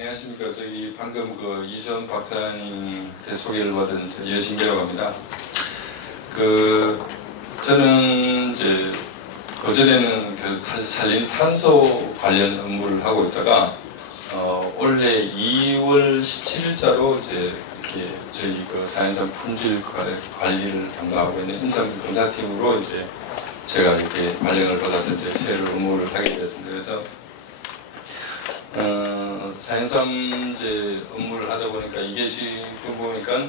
안녕하십니까. 저기 방금 그 이수연 박사님한테 소개를 받은 여진기라고 합니다. 저는 이제 그전에는 산림 탄소 관련 업무를 하고 있다가 올해 2월 17일자로 이제 이렇게 저희 그 사연산 품질 관리를 담당하고 있는 임상 검사팀으로 이제 제가 이렇게 발령을 받아서 이제 새로 업무를 하게 되었습니다. 그래서 사연산 이제 업무를 하다 보니까 이게 지금 보니까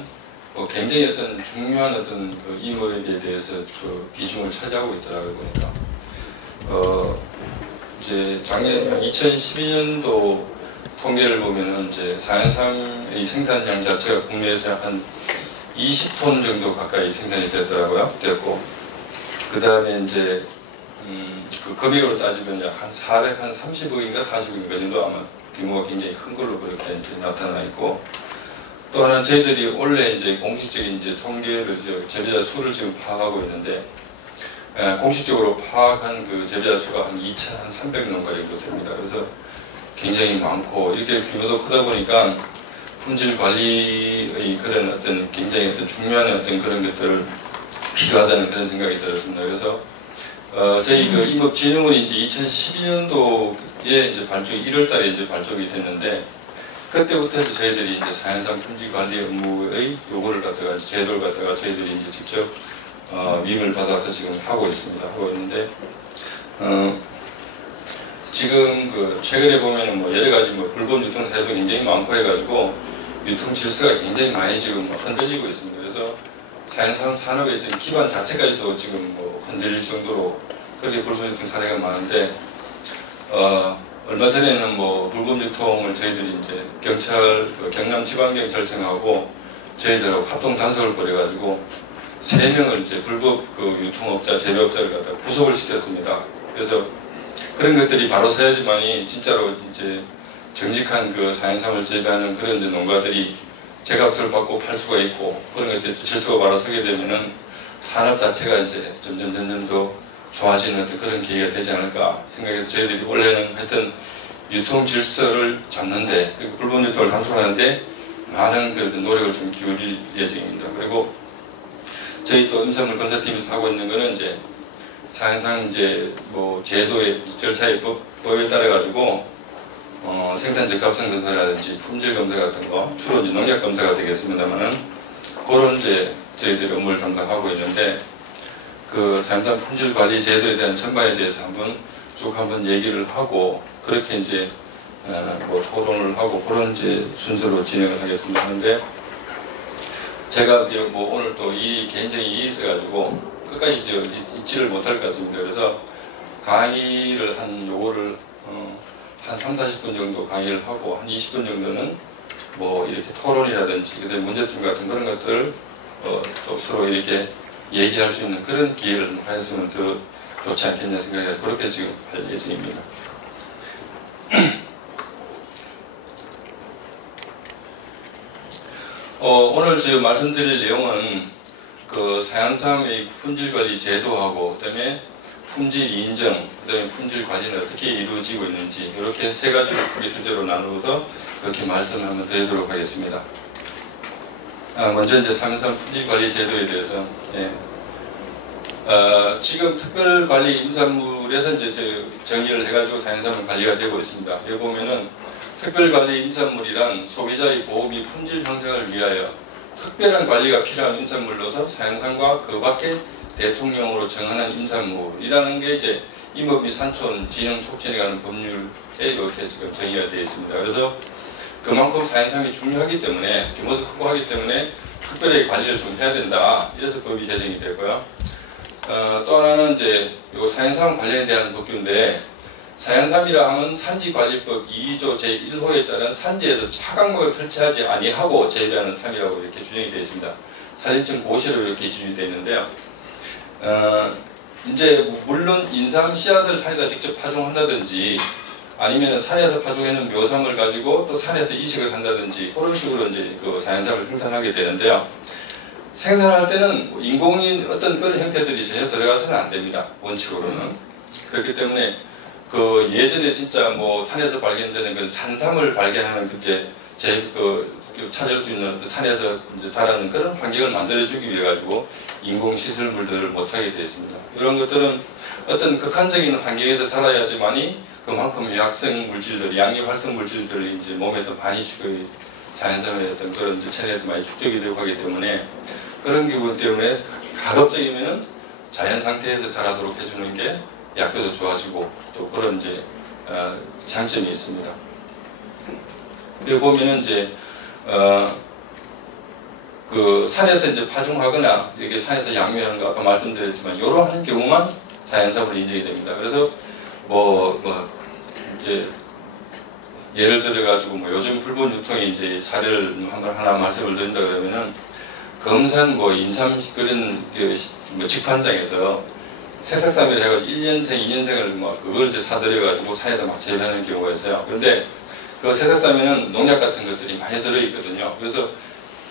굉장히 어떤 중요한 어떤 그 임업에 대해서 그 비중을 차지하고 있더라고요. 보니까 이제 작년 2012년도 통계를 보면은 이제 사연삼의 생산량 자체가 국내에서 한 20톤 정도 가까이 생산이 됐고, 그 다음에 이제 그 금액으로 따지면 약 한 430억인가 40억인가 정도 아마 규모가 굉장히 큰 걸로 그렇게 이제 나타나 있고, 또 하나는 저희들이 원래 이제 공식적인 이제 통계를 재배자 수를 지금 파악하고 있는데, 공식적으로 파악한 그 재배자 수가 한 2,300명까지 정도 됩니다. 그래서 굉장히 많고, 이렇게 규모도 크다 보니까 품질 관리의 그런 어떤 굉장히 어떤 중요한 어떤 그런 것들을 필요하다는 그런 생각이 들었습니다. 그래서 저희 그 임업진흥원이 이제 2012년도에 이제 1월달에 이제 발족이 됐는데, 그때부터 이제 저희들이 이제 사연산 품질 관리 업무의 요구를 갖다가 제도를 갖다가 저희들이 이제 직접 위임을 받아서 지금 하고 있는데, 지금 그 최근에 보면은 뭐 여러 가지 뭐 불법 유통 사례도 굉장히 많고 해가지고 유통 질서가 굉장히 많이 지금 흔들리고 있습니다. 그래서 사연산 산업의 기반 자체까지도 지금 뭐 흔들릴 정도로 그렇게 불법 유통 사례가 많은데, 얼마 전에는 뭐 불법 유통을 저희들이 이제 경남지방경찰청하고 저희들하고 합동 단속을 벌여가지고 3명을 이제 불법 그 유통업자, 재배업자를 갖다가 구속을 시켰습니다. 그래서 그런 것들이 바로 서야지만이 진짜로 이제 정직한 그 사연삼을 재배하는 그런 이제 농가들이 제값을 받고 팔 수가 있고, 그런 것들이 질서가 바로 서게 되면은 산업 자체가 이제 점점 더 좋아지는 어떤 그런 계기가 되지 않을까 생각해서 저희들이 원래는 하여튼 유통 질서를 잡는데, 불법 유통을 단속하는데 많은 그런 노력을 좀 기울일 예정입니다. 그리고 저희 또 임산물 검사팀에서 하고 있는 거는 이제 사실상 이제 뭐 제도의 절차의 법에 따라 가지고 생산 적합성 검사라든지 품질 검사 같은 거, 주로 이제 농약 검사가 되겠습니다만은 그런 이제 저희들이 업무를 담당하고 있는데, 그 사연산 품질 관리 제도에 대한 전반에 대해서 한번 얘기를 하고, 그렇게 이제 뭐 토론을 하고 그런 이제 순서로 진행을 하겠습니다. 하는데, 제가 이제 뭐 오늘 또 이 개인적인 일이 있어가지고 끝까지 잊지를 못할 것 같습니다. 그래서 강의를 요거를 한 30-40분 정도 강의를 하고, 한 20분 정도는 뭐 이렇게 토론이라든지 그다음에 문제점 같은 그런 것들 또 서로 이렇게 얘기할 수 있는 그런 기회를 가졌으면 더 좋지 않겠냐 생각해서 그렇게 지금 할 예정입니다. 오늘 지금 말씀드릴 내용은 그 사연삼의 품질관리 제도하고, 그다음에 품질 인정, 그다음에 품질 관리는 어떻게 이루어지고 있는지, 이렇게 3가지를 크게 주제로 나누어서 이렇게 말씀을 한번 드리도록 하겠습니다. 먼저 이제 사연삼 품질관리 제도에 대해서, 지금 특별관리 임산물에서 이제 정의를 해가지고 사연삼은 관리가 되고 있습니다. 여기 보면은 특별관리 임산물이란 소비자의 보호 및 품질 향상을 위하여 특별한 관리가 필요한 임산물로서 사연삼과 그 밖에 대통령으로 정하는 임산물이라는 게 이제 임업 및 산촌 진흥 촉진에 관한 법률에 이렇게 지금 정의가 되어 있습니다. 그래서 그만큼 사연삼이 중요하기 때문에, 규모도 크고 하기 때문에 특별하게 관리를 좀 해야 된다. 이래서 법이 제정이 되고요. 또 하나는 이제 요 사연삼 관련에 대한 법규인데, 사연삼이라 하면 산지관리법 2조 제1호에 따른 산지에서 차광막을 설치하지 아니하고 재배하는 삼이라고 이렇게 규정이 되어 있습니다. 산림청 고시로 이렇게 기준이 되어 있는데요. 이제 물론 인삼 씨앗을 산에다 직접 파종한다든지, 아니면 산에서 파종해놓은 묘삼을 가지고 또 산에서 이식을 한다든지, 그런 식으로 이제 그 사연삼을 생산하게 되는데요. 생산할 때는 인공인 어떤 그런 형태들이 전혀 들어가서는 안 됩니다. 원칙으로는. 그렇기 때문에 그 예전에 진짜 뭐 산에서 발견되는 그 산삼을 발견하는 찾을 수 있는 산에서 이제 자라는 그런 환경을 만들어주기 위해 가지고 인공 시설물들을 못하게 되어 있습니다. 이런 것들은 어떤 극한적인 환경에서 자라야지만이 그만큼 유학성 물질들, 양립 활성 물질들이 이제 몸에 더 많이 자연산의 어떤 그런 이제 체내에도 많이 축적이 되고 하기 때문에 그런 기분 때문에 가급적이면은 자연 상태에서 자라도록 해주는 게 약효도 좋아지고 또 그런 이제 장점이 있습니다. 여기 보면은 이제 그 산에서 이제 파종하거나 여기 산에서 양묘하는 거 아까 말씀드렸지만 이러한 경우만 자연산으로 인정이 됩니다. 그래서 이제 예를 들어 가지고 뭐 요즘 불법 유통의 이제 사례를 하나 말씀을 드린다 그러면은 금산 인삼 그런 뭐 직판장에서 새싹삼이라 해가지고 1년생, 2년생을 그걸 이제 사들여가지고 산에다 막 재배하는 경우가 있어요. 그런데 그 새싹삼에는 농약 같은 것들이 많이 들어있거든요. 그래서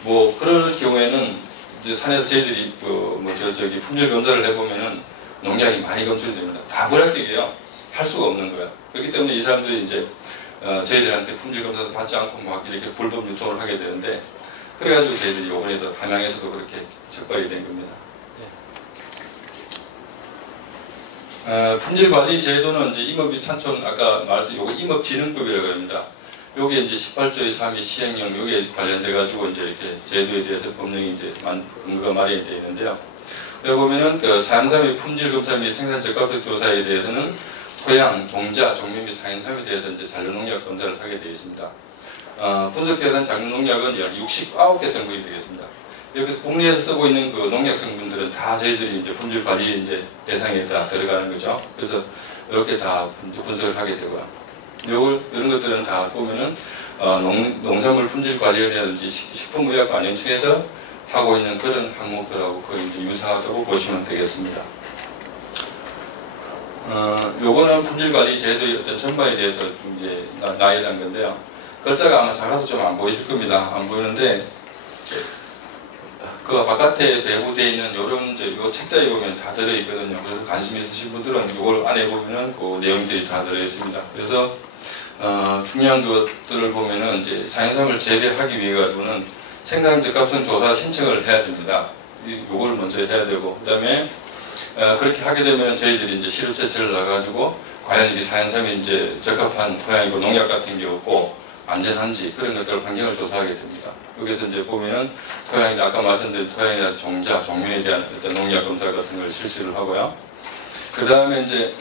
뭐 그럴 경우에는 이제 산에서 저희들이 품질 검사를 해보면은 농약이 많이 검출됩니다. 다 불합격이에요. 할 수가 없는 거야. 그렇기 때문에 이 사람들이 이제 저희들한테 품질 검사도 받지 않고 막 이렇게 불법 유통을 하게 되는데 그래가지고 저희들이 이번에도 함양에서도 그렇게 적발이 된 겁니다. 품질관리 제도는 이제 임업산촌 아까 말씀 요거 임업진흥법이라고 합니다. 요게 이제 18조의 3위 시행령 요게 관련돼 가지고 이제 이렇게 제도에 대해서 법령이 이제 근거가 마련이 되어 있는데요. 여기 보면은 그 사양삼의 품질 검사 및 생산 적합성 조사에 대해서는 토양, 종자, 종묘 및 사양삼에 대해서 이제 잔류농약 검사를 하게 되어 있습니다. 분석되는 잔류농약은 약 69개 성분이 되겠습니다. 여기서 국내에서 쓰고 있는 그 농약 성분들은 다 저희들이 이제 품질 관리 이제 대상에 다 들어가는 거죠. 그래서 이렇게 다 분석을 하게 되고요. 이런 것들은 다 보면은 농산물 품질 관리원이라든지 식품의약관리청에서 하고 있는 그런 항목들하고 거의 이제 유사하다고 보시면 되겠습니다. 요거는 품질 관리 제도의 어떤 전반에 대해서 좀 이제 나열한 건데요. 글자가 아마 작아서 좀 안 보이실 겁니다. 안 보이는데 그 바깥에 배부되어 있는 요런 요 책자에 보면 다 들어있거든요. 그래서 관심 있으신 분들은 요걸 안에 보면은 그 내용들이 다 들어있습니다. 그래서 중요한 것들을 보면은 이제 사양삼을 재배하기 위해 가지고는 생산 적합성 조사 신청을 해야 됩니다. 요걸 먼저 해야 되고 그다음에 그렇게 하게 되면 저희들이 이제 시루 채취를 나가지고 과연 이 사양삼이 이제 적합한 토양이고 농약 같은 게 없고 안전한지 그런 것들을 환경을 조사하게 됩니다. 여기서 이제 보면은 토양이 아까 말씀드린 토양이나 종자, 종묘에 대한 어떤 농약 검사 같은 걸 실시를 하고요. 그 다음에 이제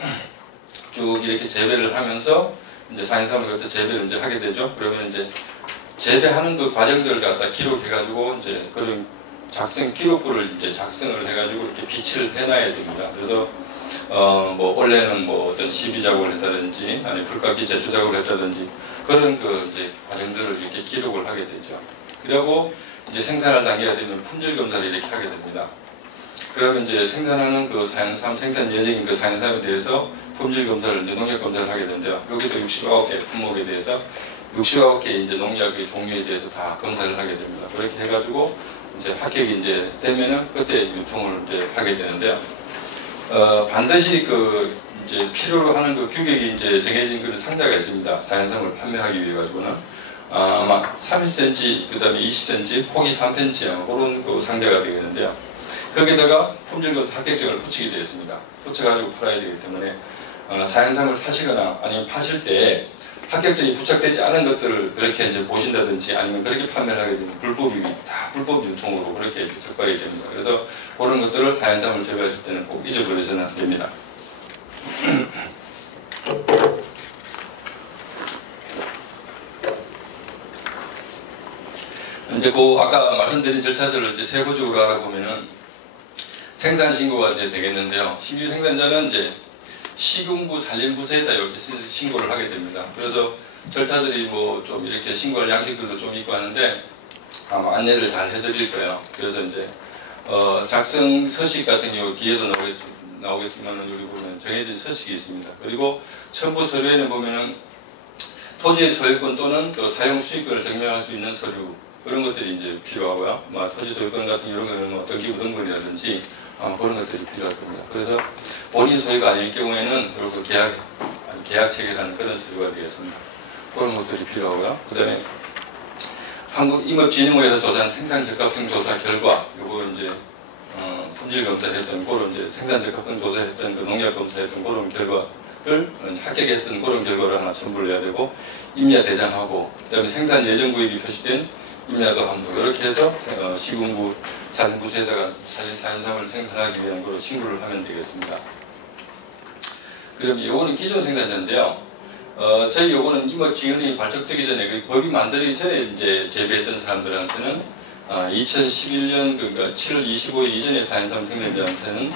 쭉 이렇게 재배를 하면서 이제 사양삼을 갖다 재배를 이제 하게 되죠. 그러면 이제 재배하는 그 과정들을 갖다 기록해가지고 이제 그런 기록부를 이제 작성을 해가지고 이렇게 비치를 해놔야 됩니다. 그래서 원래는 어떤 시비 작업을 했다든지 아니 불가기 제초 작업을 했다든지 그런 그 이제 과정들을 이렇게 기록을 하게 되죠. 그리고 이제 생산을 당겨야 되면 품질 검사를 이렇게 하게 됩니다. 그러면 이제 생산하는 그 사양삼 생산 예정인 그 사양삼에 대해서 품질 검사를 이제 농약 검사를 하게 되는데요. 여기도 69개 품목에 대해서 69개 이제 농약의 종류에 대해서 다 검사를 하게 됩니다. 그렇게 해가지고 이제 합격이 이제 되면은 그때 유통을 이제 하게 되는데요. 반드시 그 이제 필요로 하는 그 규격이 이제 정해진 그런 상자가 있습니다. 사양삼을 판매하기 위해 가지고는 아마 30cm 그다음에 20cm, 폭이 3cm 그런 그 상자가 되겠는데요. 거기다가 품질검사 합격증을 붙이게 되어 있습니다. 붙여가지고 팔아야 되기 때문에 사양삼을 사시거나 아니면 파실 때 합격증이 부착되지 않은 것들을 그렇게 이제 보신다든지 아니면 그렇게 판매를 하게 되면 다 불법 유통으로 그렇게 적발이 됩니다. 그래서 그런 것들을 사양삼을 재배하실 때는 꼭 잊어버리셔는 안 됩니다. 이제 아까 말씀드린 절차들을 이제 세부적으로 알아보면은 생산 신고가 이제 되겠는데요. 신규 생산자는 이제 시군구 산림부서에다 이렇게 신고를 하게 됩니다. 그래서 절차들이 좀 이렇게 신고할 양식들도 좀 있고 하는데 아마 안내를 잘 해드릴 거예요. 그래서 이제 작성 서식 같은 경우 뒤에도 나오겠지만 여기 보면 정해진 서식이 있습니다. 그리고 첨부 서류에는 보면은 토지의 소유권 또는 그 사용 수익권을 증명할 수 있는 서류 그런 것들이 이제 필요하고요. 토지 소유권 같은 이런 거는 등기부등본이라든지 그런 것들이 필요할 겁니다. 그래서 본인 소유가 아닐 경우에는 그리고 계약 계약 체결하는 그런 서류가 되겠습니다. 그런 것들이 필요하고요. 그 다음에 한국임업진흥원에서 조사한 생산 적합성 조사 결과, 요거 이제 품질 검사했던 그런 이제 생산 적합성 조사했던 그 농약 검사했던 그런 결과를 합격했던 그런 결과를 하나 첨부를 해야 되고, 임야 대장하고 그다음에 생산 예정 구역이 표시된 임야도 함도 이렇게 해서 시군구 자생부서에다가 사연삼을 생산하기 위한 거로 신고를 하면 되겠습니다. 그럼 요거는 기존 생산자인데요. 저희 요거는 임업지원이 발족되기 전에 그 법이 만들기 전에 이제 재배했던 사람들한테는 2011년 그러니까 7월 25일 이전에 사연삼 생산자한테는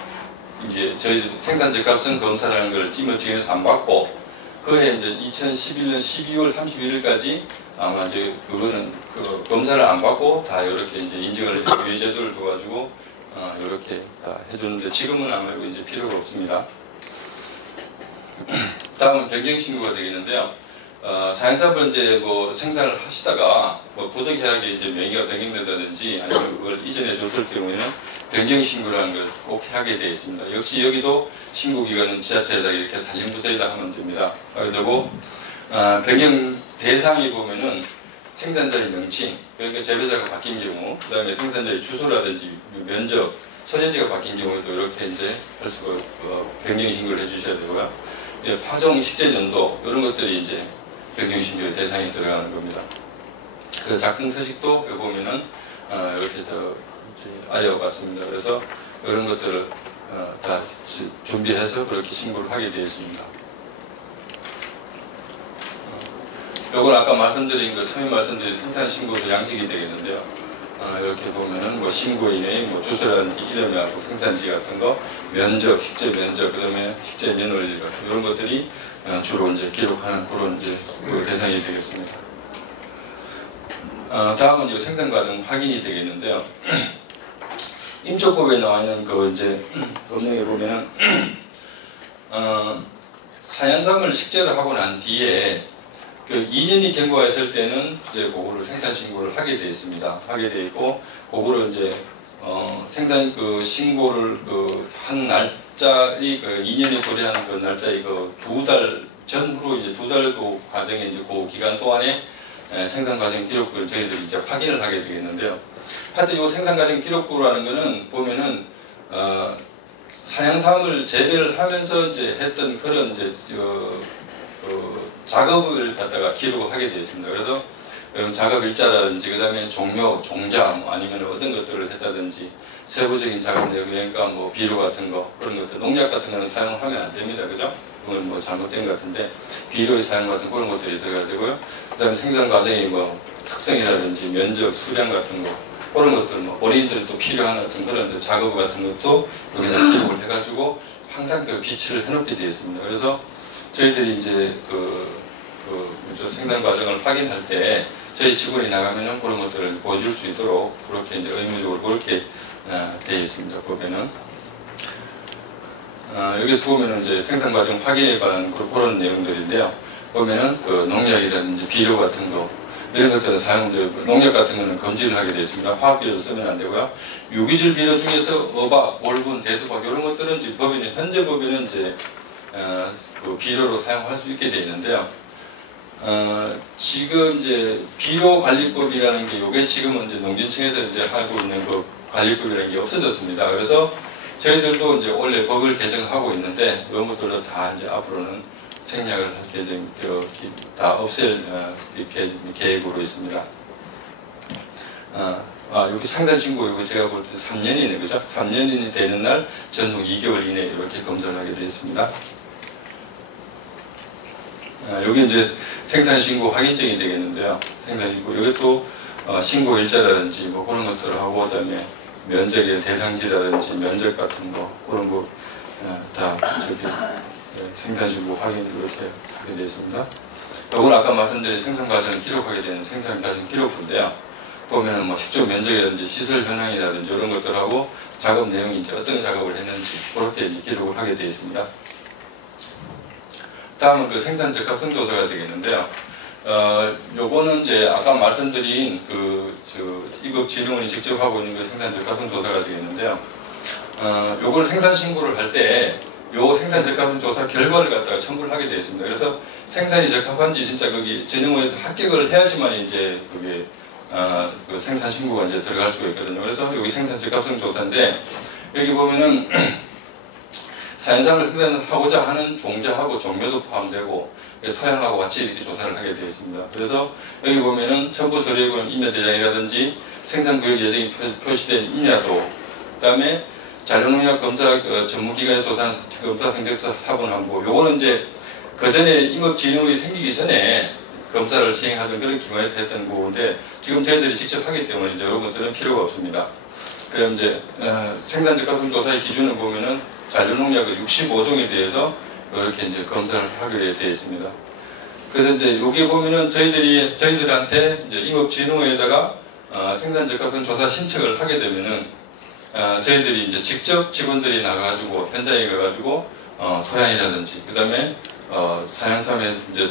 이제 저희 생산 적합성 검사라는 걸 임업지원에서 안 받고, 그해 이제 2011년 12월 31일까지 아마 이제 그거는 그 검사를 안 받고 다 이렇게 이제 인증을 유예제도를 둬가지고 이렇게 다 해주는데, 지금은 아마 이거 이제 필요가 없습니다. 다음은 변경 신고가 되겠는데요. 사연삼을 이제 뭐 생산을 하시다가 뭐 부득이하게 이제 명의가 변경된다든지 아니면 그걸 이전에 줬을 경우에는 변경 신고라는 걸 꼭 하게 되어 있습니다. 역시 여기도 신고 기관은 지자체에다 이렇게 산림부서에다 하면 됩니다. 그리고 변경 대상이 보면은 생산자의 명칭, 그러니까 재배자가 바뀐 경우, 그 다음에 생산자의 주소라든지 면적, 소재지가 바뀐 경우에도 이렇게 이제 할 수가 변경 신고를 해주셔야 되고요. 파종 식재 연도 이런 것들이 이제 변경 신고의 대상이 들어가는 겁니다. 그 작성 서식도 보면은 이렇게 알려왔습니다. 그래서 이런 것들을 다 준비해서 그렇게 신고를 하게 되어 있습니다. 요건 아까 말씀드린 거, 처음에 말씀드린 생산 신고도 양식이 되겠는데요. 이렇게 보면은 뭐 신고인의 뭐 주소라든지 이름하고 생산지 같은 거, 면적, 식재 면적, 그다음에 식재 면원리 이런 것들이 주로 이제 기록하는 그런 이제 그 대상이 되겠습니다. 다음은 이 생산 과정 확인이 되겠는데요. 임초법에 나와 있는 그 이제 법령에 보면은 사연삼을 식재를 하고 난 뒤에 그 2년이 경과했을 때는 이제 그거를 생산 신고를 하게 되어 있습니다. 하게 되어 있고, 그거를 이제 생산 그 신고를 그 한 날짜의 그 2년이 고려하는 그 날짜의 그 2달 전후로 이제 2달 그 과정에 이제 그 기간 동안에 생산 과정 기록부를 저희들이 이제 확인을 하게 되겠는데요. 하여튼 이 생산 과정 기록부라는 거는 보면은 사양삼을 재배를 하면서 이제 했던 그런 이제 작업을 갖다가 기록을 하게 되어 있습니다. 그래서 이런 작업 일자라든지 그다음에 종묘, 종자 아니면 어떤 것들을 했다든지 세부적인 작업 내용, 그러니까 뭐 비료 같은 거 그런 것들, 농약 같은 거는 사용하면 안 됩니다. 그죠? 그건 뭐 잘못된 것 같은데 비료의 사용 같은 그런 것들이 들어가야 되고요. 그다음에 생산 과정의 뭐 특성이라든지 면적, 수량 같은 거 그런 것들, 뭐 본인들이 또 필요한 어떤 그런 작업 같은 것도 여기다 기록을 해가지고 항상 그 비치를 해놓게 되어 있습니다. 그래서 저희들이 이제 생산 과정을 확인할 때 저희 직원이 나가면은 그런 것들을 보여줄 수 있도록 그렇게 이제 의무적으로 그렇게 되어 있습니다. 보면은 여기서 보면은 이제 생산 과정 확인에 관한 그런 내용들인데요. 보면은 그 농약이라든지 비료 같은 거 이런 것들은 사용되고, 농약 같은 거는 금지를 하게 되어 있습니다. 화학 비료를 쓰면 안 되고요. 유기질 비료 중에서 어박, 올분, 대두박 이런 것들은 이제 법에는 현재 법에는 이제 그 비료로 사용할 수 있게 되어 있는데요. 지금 이제 비료관리법이라는 게 요게 지금은 이제 농진청에서 이제 하고 있는 그 관리법이라는 게 없어졌습니다. 그래서 저희들도 이제 원래 법을 개정하고 있는데 이런 것들도 다 이제 앞으로는 생략을 개정 다 없앨 계획으로 있습니다. 여기 상단 신고 이거 제가 볼 때 3년이네, 그죠? 3년이 되는 날 전후 2개월 이내에 이렇게 검사를 하게 되어 있습니다. 여기 이제 생산 신고 확인증이 되겠는데요. 생산 신고 여기 또 신고 일자라든지 뭐 그런 것들을 하고, 그다음에 면적의 대상지라든지 면적 같은 거 그런 거 다 저기 생산 신고 확인 이렇게 하게 되어 있습니다. 이건 아까 말씀드린 생산 과정을 기록하게 되는 생산 과정 기록부인데요. 보면은 뭐 식조 면적이라든지 시설 현황이라든지 이런 것들하고 작업 내용이 이제 어떤 작업을 했는지 그렇게 기록을 하게 되어 있습니다. 다음은 그 생산 적합성 조사가 되겠는데요. 요거는 이제 아까 말씀드린 임업진흥원이 직접 하고 있는 그 생산 적합성 조사가 되겠는데요. 요걸 생산 신고를 할 때 요 생산 적합성 조사 결과를 갖다가 첨부를 하게 되어 있습니다. 그래서 생산이 적합한지 진짜 거기 전용호에서 합격을 해야지만 이제 그게 그 생산 신고가 이제 들어갈 수가 있거든요. 그래서 여기 생산 적합성 조사인데 여기 보면은 사연상을 생산하고자 하는 종자하고 종묘도 포함되고 토양하고 같이 이렇게 조사를 하게 되어 있습니다. 그래서 여기 보면은 첨부 서류에 보면 임야 대장이라든지 생산구역 예정이 표시된 임야도, 그다음에 잔류농약 검사 전문기관에 조사한 검사 성적서 사본 항목, 요거는 이제 그 전에 임업진흥이 생기기 전에 검사를 시행하던 그런 기관에서 했던 거인데 지금 저희들이 직접 하기 때문에 이제 이런 것들은 필요가 없습니다. 그럼 이제 생산 적합성 조사의 기준을 보면은 잔류농약을 65종에 대해서 이렇게 이제 검사를 하게 되어 있습니다. 그래서 이제 여기 보면은 저희들한테 이제 임업진흥원에다가 생산 적합성 조사 신청을 하게 되면은 저희들이 이제 직접 직원들이 나가가지고 현장에 가가지고 토양이라든지 그다음에 사양삼에 이제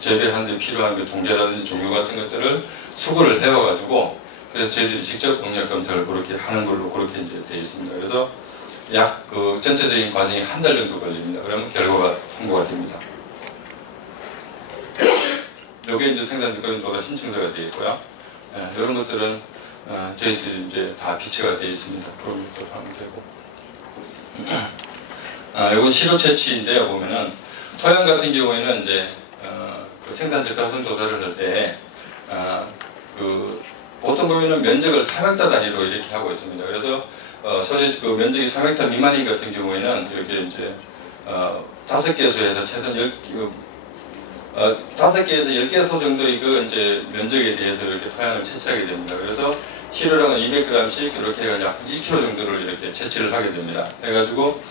재배하는 데 필요한 그 종자라든지 종류 같은 것들을 수거를 해와가지고 그래서 저희들이 직접 농약 검사를 그렇게 하는 걸로 그렇게 이제 되어 있습니다. 그래서 약 그 전체적인 과정이 한 달 정도 걸립니다. 그러면 결과가 통보가 됩니다. 여기에 이제 생산 적합성 조사 신청서가 되어 있고요. 이런 것들은 저희들이 이제 다 비치가 되어 있습니다. 그런 것들 하면 되고. 이건 시료 채취인데요. 보면은 토양 같은 경우에는 이제 그 생산 적합성 조사를 할 때 그 보통 보면은 면적을 3헥타 단위로 이렇게 하고 있습니다. 그래서 소재 그 면적이 3헥타 미만인 같은 경우에는 이렇게 이제 5개소에서 최소한 5개에서 10개소 정도의 그 이제 면적에 대해서 이렇게 토양을 채취하게 됩니다. 그래서 시료량은 200g씩 이렇게 해가지고 약 1kg 정도를 이렇게 채취를 하게 됩니다. 해가지고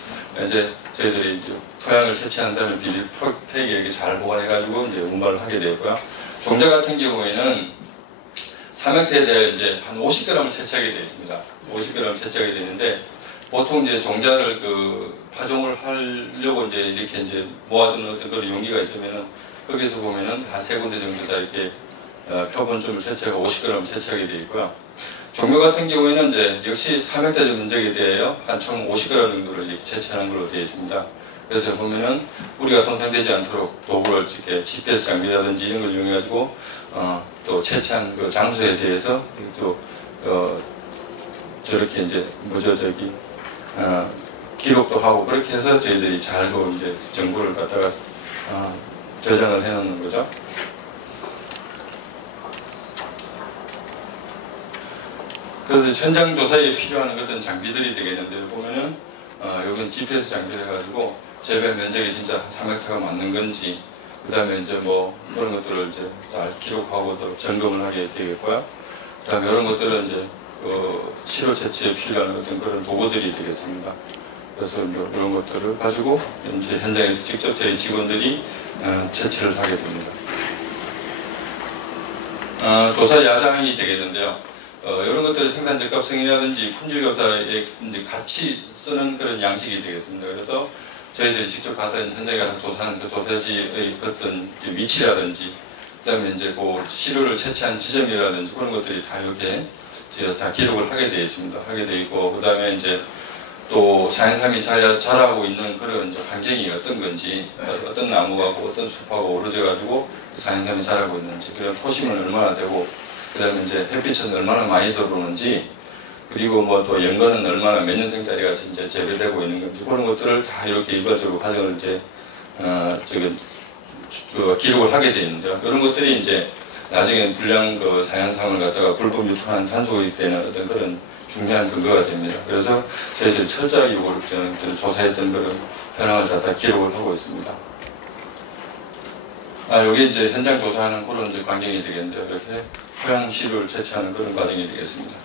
이제 저희들이 이제 토양을 채취한 다음에 비닐 팩에 이렇게 잘 보관해가지고 이제 운반을 하게 되고요. 종자 같은 경우에는 3헥타에 대해 이제 한 50g을 채취하게 되어 있습니다. 50g 채취하게 되는데 보통 이제 종자를 그 파종을 하려고 이제 이렇게 이제 모아두는 어떤 그런 용기가 있으면은 거기서 보면은 한 3군데 정도 다 이렇게 표본점을 채취하고 50g 채취하게 되어 있고요. 종묘 같은 경우에는 이제 역시 3헥타 면적에 대하여 한 총 50g 정도를 이렇게 채취하는 걸로 되어 있습니다. 그래서 보면은 뿌리가 손상되지 않도록 도구를 이렇게 GPS 장비라든지 이런 걸 이용해가지고 또 채취한 그 장소에 대해서 또 저렇게 이제 기록도 하고 그렇게 해서 저희들이 잘 이제 정보를 갖다가 저장을 해놓는 거죠. 그래서 현장 조사에 필요한 어떤 장비들이 되겠는데 보면은 여기는 GPS 장비를 해가지고 재배 면적이 진짜 3헥타가 맞는 건지 그 다음에 이제 뭐 그런 것들을 이제 잘 기록하고 또 점검을 하게 되겠고요. 그 다음에 이런 것들은 이제 시료 채취에 필요한 어떤 그런 도구들이 되겠습니다. 그래서 이런 것들을 가지고 이제 현장에서 직접 저희 직원들이 채취를 하게 됩니다. 조사 야장이 되겠는데요. 이런 것들을 생산 적합성이라든지 품질 검사에 이제 같이 쓰는 그런 양식이 되겠습니다. 그래서 저희들이 직접 가서 현장에 가서 조사하는 그 조사지의 어떤 위치라든지, 그다음에 이제 그 시료를 채취한 지점이라든지 그런 것들이 다 이렇게 다 기록을 하게 되어 있습니다. 하게 되어 있고, 그다음에 이제 또 사양삼이 자라고 있는 그런 환경이 어떤 건지, 어떤 나무하고 어떤 숲하고 어우러져 가지고 사양삼이 자라고 있는지, 그런 토심은 얼마나 되고, 그다음에 이제 햇빛은 얼마나 많이 들어오는지, 그리고 뭐 또 연근은 얼마나 몇 년생짜리가 이제 재배되고 있는 건지 그런 것들을 다 이렇게 일괄적으로 과정을 이제 기록을 하게 되어 있는데요. 이런 것들이 이제 나중에 불량 그 사양삼을 갖다가 불법 유통하는 단속이 되는 어떤 그런 중요한 근거가 됩니다. 그래서 저희들이 철저하게 이걸 조사했던 그런 현황을 다 기록을 하고 있습니다. 여기 이제 현장 조사하는 그런 이제 광경이 되겠는데요. 이렇게 토양 시료를 채취하는 그런 과정이 되겠습니다.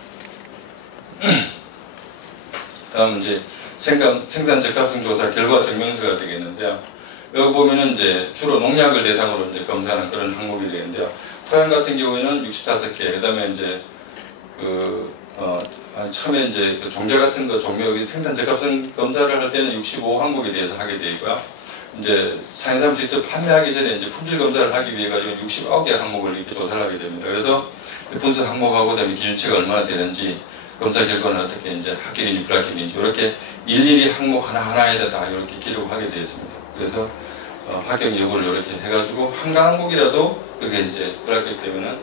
다음 이제 생산 적합성 조사 결과 증명서가 되겠는데요. 여기 보면은 이제 주로 농약을 대상으로 이제 검사하는 그런 항목이 되겠는데요. 토양 같은 경우에는 65개, 그다음에 이제 처음에 이제 그 종자 같은 거 종묘 생산 적합성 검사를 할 때는 65항목에 대해서 하게 되어 있고요. 이제 사양삼 직접 판매하기 전에 이제 품질 검사를 하기 위해 가지고 69개 항목을 이렇게 조사를 하게 됩니다. 그래서 분석 항목하고 그다음에 기준치가 얼마나 되는지, 검사 결과는 어떻게 이제 합격인지 불합격인지 이렇게 일일이 항목 하나하나에다 다 이렇게 기록하게 되어 있습니다. 그래서 합격 여부를 이렇게 해가지고 한 항목이라도 그게 이제 불합격되면은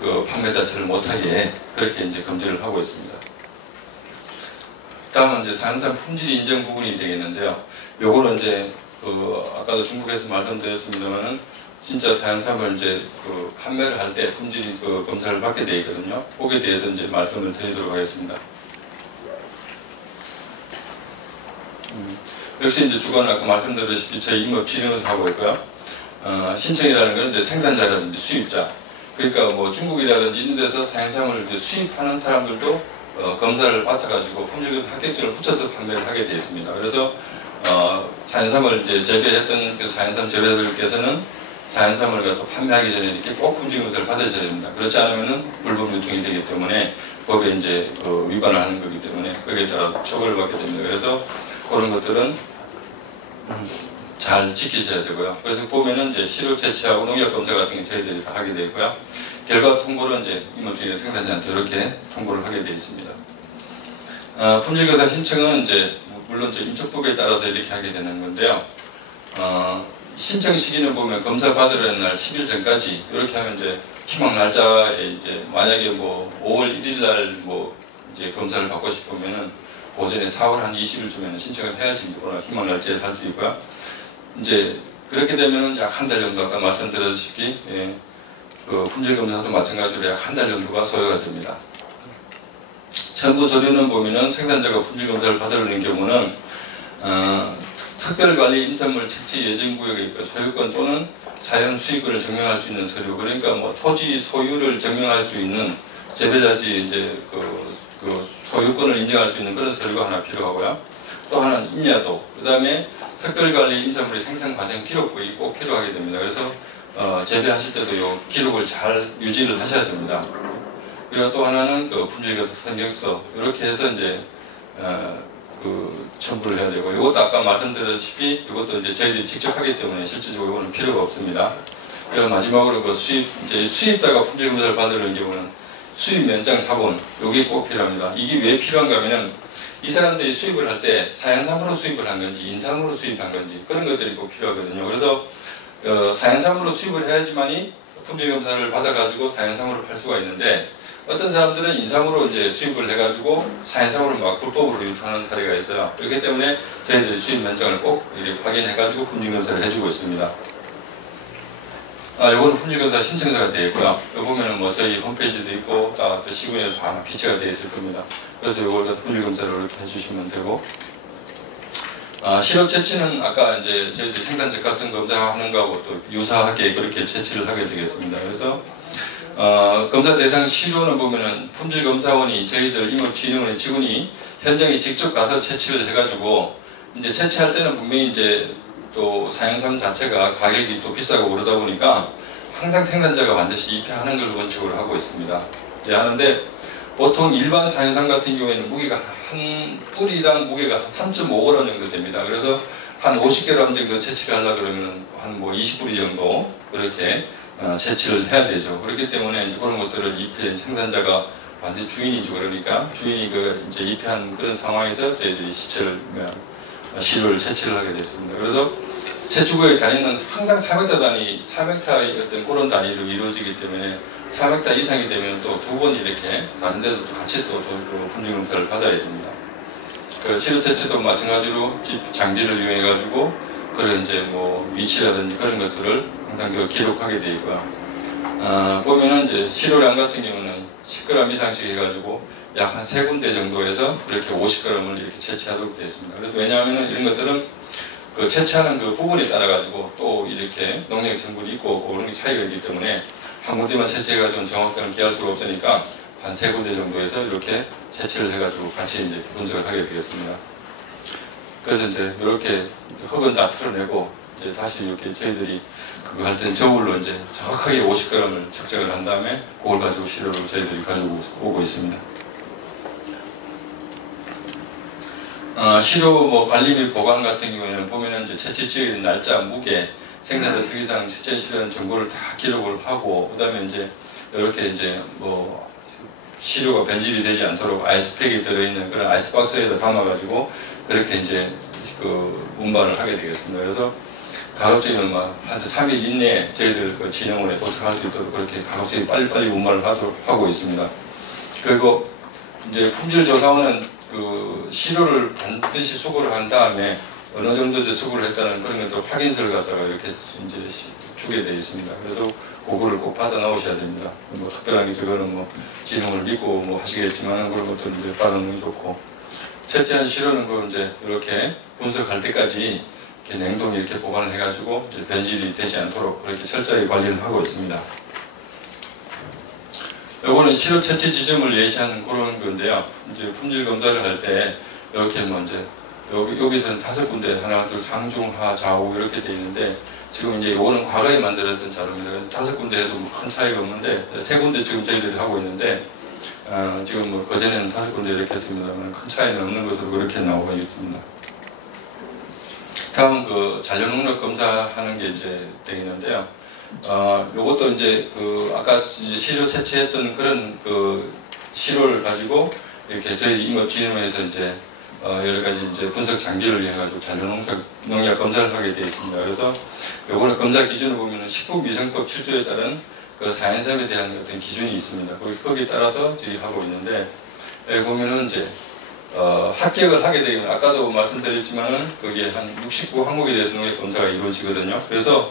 그 판매 자체를 못하게 그렇게 이제 검증을 하고 있습니다. 다음은 이제 사양산 품질 인정 부분이 되겠는데요. 요거는 이제 아까도 중국에서 말씀드렸습니다만은 진짜 사양삼을 이제 판매를 할 때 품질 검사를 받게 되어 있거든요. 거기에 대해서 이제 말씀을 드리도록 하겠습니다. 역시 이제 주관은 아까 말씀드렸다시피 저희 임업 진흥을 하고 있고요. 신청이라는 것은 이제 생산자라든지 수입자, 그러니까 뭐 중국이라든지 이런 데서 사양삼을 이제 수입하는 사람들도 검사를 받아가지고 품질검사 합격증을 붙여서 판매를 하게 되어 있습니다. 그래서 사양삼을 이제 재배했던 그 사양삼 재배자들께서는 사양삼을 갖다 판매하기 전에 이렇게 꼭 품질검사를 받으셔야 됩니다. 그렇지 않으면은 불법 유통이 되기 때문에 법에 이제 위반을 하는 거기 때문에 거기에 따라 처벌을 받게 됩니다. 그래서 그런 것들은 잘 지키셔야 되고요. 그래서 보면은 이제 시료 채취하고 농약 검사 같은 게 저희들이 다 하게 되고요. 결과 통보는 이제 임업주의 생산자한테 이렇게 통보를 하게 되어 있습니다. 품질검사 신청은 이제 물론 임촉법에 따라서 이렇게 하게 되는 건데요. 신청 시기는 보면 검사 받으려는 날 10일 전까지 이렇게 하면 이제 희망 날짜에 이제 만약에 뭐 5월 1일 날 뭐 이제 검사를 받고 싶으면은 오전에 4월 한 20일쯤에는 신청을 해야지 그러나 희망 날짜에 할 수 있고요. 이제 그렇게 되면은 약 한 달 정도 아까 말씀드렸다시피 품질 검사도 마찬가지로 약 한 달 정도가 소요가 됩니다. 첨부 서류는 보면은 생산자가 품질 검사를 받으려는 경우는 특별관리 임산물 채취 예정구역에 있고 소유권 또는 사용 수익권을 증명할 수 있는 서류, 그러니까 뭐 토지 소유를 증명할 수 있는 재배자지 이제 그 소유권을 인정할 수 있는 그런 서류가 하나 필요하고요. 또 하나는 임야도, 그 다음에 특별관리 임산물의 생산 과정 기록부이 꼭 필요하게 됩니다. 그래서 재배하실 때도 이 기록을 잘 유지를 하셔야 됩니다. 그리고 또 하나는 품질검사 성격서, 이렇게 해서 이제 첨부를 해야 되고, 이것도 아까 말씀드렸다시피 이것도 이제 저희들이 직접 하기 때문에 실질적으로 이거는 필요가 없습니다. 그리고 마지막으로 수입자가 품질검사를 받으려는 경우는 수입 면장 사본, 이게 꼭 필요합니다. 이게 왜 필요한가 하면은 이 사람들이 수입을 할 때 사양삼으로 수입을 한 건지 인삼으로 수입한 건지 그런 것들이 꼭 필요하거든요. 그래서 사양삼으로 수입을 해야지만이 품질검사를 받아가지고 사양삼으로 팔 수가 있는데, 어떤 사람들은 인삼으로 이제 수입을 해가지고 사양삼으로 막 불법으로 유통하는 사례가 있어요. 그렇기 때문에 저희들이 수입 면장을 꼭 이렇게 확인해가지고 품질검사를 해주고 있습니다. 요거는 품질검사 신청서가 되어 있고요. 여기 보면은 뭐 저희 홈페이지도 있고 또 시군에도 다 비치가 되어 있을 겁니다. 그래서 요걸 품질검사를 이렇게 해주시면 되고, 시료 채취는 아까 이제 저희들이 생산 적합성 검사하는 거하고 또 유사하게 그렇게 채취를 하게 되겠습니다. 그래서 검사 대상 시료는 보면은 품질검사원이 저희들 임업진흥원의 직원이 현장에 직접 가서 채취를 해가지고 이제 채취할 때는 분명히 이제 또 사양삼 자체가 가격이 또 비싸고 그러다 보니까 항상 생산자가 반드시 입회하는 걸 원칙으로 하고 있습니다. 이제 하는데 보통 일반 사양삼 같은 경우에는 무게가 한 뿌리당 무게가 3.5g 정도 됩니다. 그래서 한 50g 정도 채취를 하려고 그러면 한 뭐 20뿌리 정도 그렇게 채취를 해야 되죠. 그렇기 때문에 이제 그런 것들을 입회 생산자가 완전 주인이죠. 그러니까 주인이 이제 입회한 그런 상황에서 저희들이 시료를 채취를 하게 됐습니다. 그래서 채취구역의 단위는 항상 4m 단위, 4m의 어떤 그런 단위로 이루어지기 때문에 4m 이상이 되면 또 두 번 이렇게 다른 데도 같이 또 품질검사를 받아야 됩니다. 그 시료 채취도 마찬가지로 장비를 이용해 가지고 그런 이제 뭐 위치라든지 그런 것들을 항상 기록하게 되어 있고요. 보면은 이제 시료량 같은 경우는 10g 이상씩 해가지고 약 한 3군데 정도에서 이렇게 50g을 이렇게 채취하도록 되어 있습니다. 그래서 왜냐하면은 이런 것들은 그 채취하는 그 부분에 따라 가지고 또 이렇게 농약 성분이 있고 그런 게 차이가 있기 때문에 한 군데만 채취해가지고 정확도를 기할 수가 없으니까 한 3군데 정도에서 이렇게 채취를 해가지고 같이 이제 분석을 하게 되겠습니다. 그래서 이제 이렇게 흙은 다 털어내고 이제 다시 이렇게 저희들이 그거 할 때는 저울로 이제 정확하게 50g을 측정을 한 다음에 그걸 가지고 시료를 저희들이 가지고 오고 있습니다. 시료 뭐 관리 및 보관 같은 경우에는 보면은 이제 채취 지역의 날짜, 무게, 생산자 특이사항, 채취 시료는 정보를 다 기록을 하고, 그다음에 이제 이렇게 이제 뭐 시료가 변질이 되지 않도록 아이스팩이 들어있는 그런 아이스박스에다 담아가지고 그렇게 이제 그 운반을 하게 되겠습니다. 그래서 가급적이면 한 3일 이내에 저희들 그 진흥원에 도착할 수 있도록 그렇게 가급적이 빨리빨리 운반을 하고 있습니다. 그리고 이제 품질조사원은 그 시료를 반드시 수거를 한 다음에 어느 정도 이제 수거를 했다는 그런 것들 확인서를 갖다가 이렇게 이제 주게 되어 있습니다. 그래서 그거를 꼭 받아 나오셔야 됩니다. 뭐 특별하게 저거는 뭐 진흥을 믿고 뭐 하시겠지만 그런 것들 이제 받아 놓으면 좋고, 채취한 시료는 그 이제 이렇게 분석할 때까지 이렇게 냉동에 이렇게 보관을 해가지고 이제 변질이 되지 않도록 그렇게 철저히 관리를 하고 있습니다. 요거는 시료 채취 지점을 예시하는 그런 건데요. 이제 품질 검사를 할 때 이렇게 뭐 이제 여기서는 5군데 하나, 둘, 상중, 하, 좌우 이렇게 되어 있는데, 지금 이제 요거는 과거에 만들었던 자료입니다. 5군데 해도 뭐 큰 차이가 없는데 3군데 지금 저희들이 하고 있는데 지금 뭐 그전에는 5군데 이렇게 했습니다만 큰 차이는 없는 것으로 그렇게 나오고 있습니다. 다음 그 잔류 농력 검사하는 게 이제 되겠는데요. 요것도 이제 그 아까 시료 채취했던 그런 그 시료를 가지고 이렇게 저희 임업진흥원에서 이제 여러 가지 이제 분석 장비를 이용해가지고 잔류 농약 검사를 하게 되어 있습니다. 그래서 요거는 검사 기준을 보면은 식품위생법 7조에 따른 그 사연삼에 대한 어떤 기준이 있습니다. 거기에 따라서 저희 하고 있는데, 여기 보면은 이제 합격을 하게 되면 아까도 말씀드렸지만은 그게 한 69항목에 대해서 농약 검사가 이루어지거든요. 그래서